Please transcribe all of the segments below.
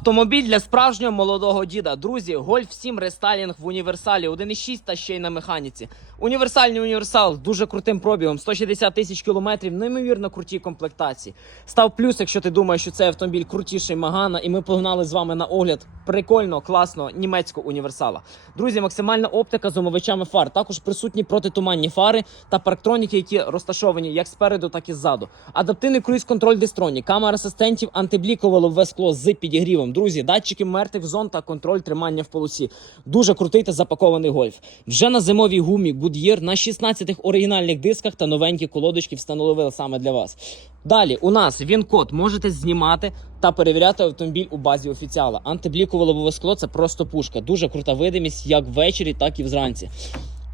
Автомобіль для справжнього молодого діда. Друзі, Гольф 7 рестайлінг в універсалі 1.6 та ще й на механіці. Універсальний універсал дуже крутим пробігом, 160 тисяч кілометрів, неймовірно круті комплектації. Став плюс, якщо ти думаєш, що цей автомобіль крутіший Магана, і ми погнали з вами на огляд прикольно, класно німецького універсала. Друзі, максимальна оптика з омивачами фар. Також присутні протитуманні фари та парктроніки, які розташовані як спереду, так і ззаду. Адаптивний круїз-контроль Дестроні, камера асистентів, антиблікове лобове з підігрівом. Друзі, датчики мертвих зон та контроль тримання в полосі. Дуже крутий та запакований гольф. Вже на зимовій гумі Goodyear на 16 оригінальних дисках та новенькі колодочки встановили саме для вас. Далі у нас він код можете знімати та перевіряти автомобіль у базі офіціала. Антиблікове лобове скло це просто пушка. Дуже крута видимість як ввечері, так і вранці.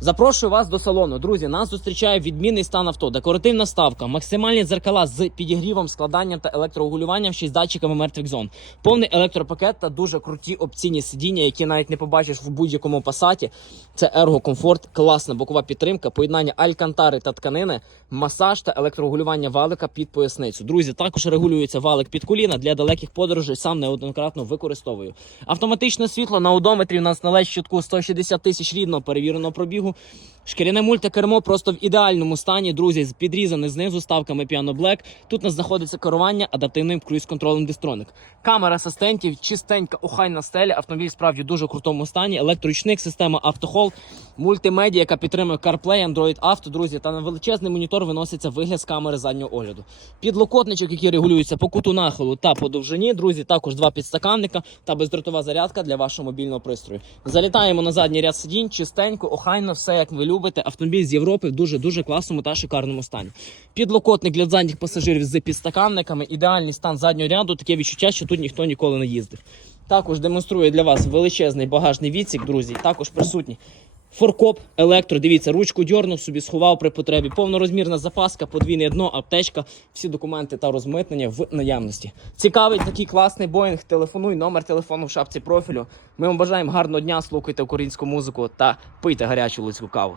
Запрошую вас до салону. Друзі, нас зустрічає відмінний стан авто, декоративна ставка, максимальні дзеркала з підігрівом, складанням та електрорегулюванням, ще й з датчиками мертвих зон, повний електропакет та дуже круті опційні сидіння, які навіть не побачиш в будь-якому пасаті. Це ергокомфорт, класна бокова підтримка, поєднання алькантари та тканини, масаж та електрорегулювання валика під поясницю. Друзі, також регулюється валик під коліна для далеких подорожей. Сам неоднократно використовую. Автоматичне світло на одометрі у нас на ледь щитку 160 тисяч рідного перевіреного пробігу. Шкіряне мультикермо просто в ідеальному стані, друзі, підрізане знизу ставками Piano Black. Тут у нас знаходиться керування адаптивним круїз-контролем Distronic. Камера асистентів, чистенька, охайна стеля. Автомобіль справді в дуже крутому стані. Електроручник, система автохол, мультимедіа, яка підтримує CarPlay, Android Auto, друзі, та на величезний монітор виноситься вигляд з камери заднього огляду. Підлокотничок, який регулюється по куту нахилу та по довжині. Друзі, також два підстаканника та бездротова зарядка для вашого мобільного пристрою. Залітаємо на задній ряд сидінь, чистенько, охайно, все як ви любите. Автомобіль з Європи в дуже дуже класному та шикарному стані. Підлокотник для задніх пасажирів з підстаканниками, ідеальний стан заднього ряду. Таке відчуття, що тут ніхто ніколи не їздив. Також демонструю для вас величезний багажний відсік, друзі. Також присутні Форкоп, електро, дивіться, ручку дьорнув собі, сховав при потребі. Повнорозмірна запаска, подвійне дно, аптечка, всі документи та розмитнення в наявності. Цікавий такий класний боїнг. Телефонуй, номер телефону в шапці профілю. Ми вам бажаємо гарного дня, слухайте українську музику та пийте гарячу луцьку каву.